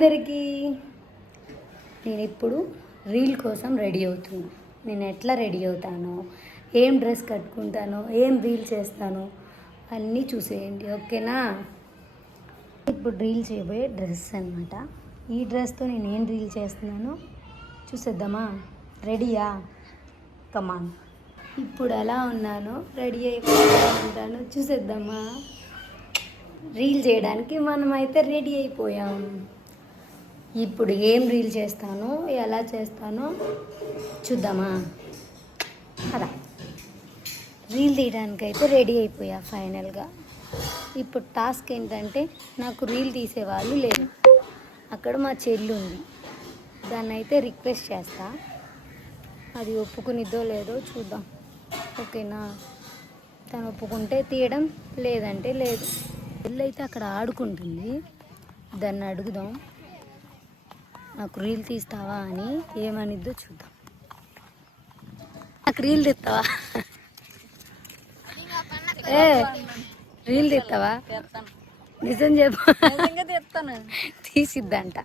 అందరికీ, నేను ఇప్పుడు రీల్ కోసం రెడీ అవుతున్నా. నేను ఎట్లా రెడీ అవుతానో, ఏం డ్రెస్ కట్టుకుంటానో, ఏం రీల్ చేస్తానో అన్నీ చూసేయండి, ఓకేనా? ఇప్పుడు రీల్ చేయబోయే డ్రెస్ అనమాట. ఈ డ్రెస్తో నేను ఏం రీల్ చేస్తున్నానో చూసేద్దామా? రెడీయా? కమాన్. ఇప్పుడు ఎలా ఉన్నానో రెడీ అయిపోతాను, చూసేద్దామా? రీల్ చేయడానికి మనమైతే రెడీ అయిపోయాం. ఇప్పుడు ఏం రీల్ చేస్తానో, ఎలా చేస్తానో చూద్దామా? అలా రీల్ తీయడానికి అయితే రెడీ అయిపోయా ఫైనల్గా. ఇప్పుడు టాస్క్ ఏంటంటే, నాకు రీల్ తీసేవాళ్ళు లేరు. అక్కడ మా చెల్లి ఉంది, దాన్ని అయితే రిక్వెస్ట్ చేస్తా. అది ఒప్పుకునిద్దో లేదో చూద్దాం, ఓకేనా? తను ఒప్పుకుంటే తీయడం, లేదంటే లేదు. చెల్లి అయితే అక్కడ ఆడుకుంటుంది, దాన్ని అడుగుదాం నాకు రీల్ తీస్తావా అని. ఏమనిద్దో చూద్దాం. నాకు రీల్ తీస్తావా? ఏ రీల్ తీస్తావా? నిజం చెప్పు. తీసిద్దంట.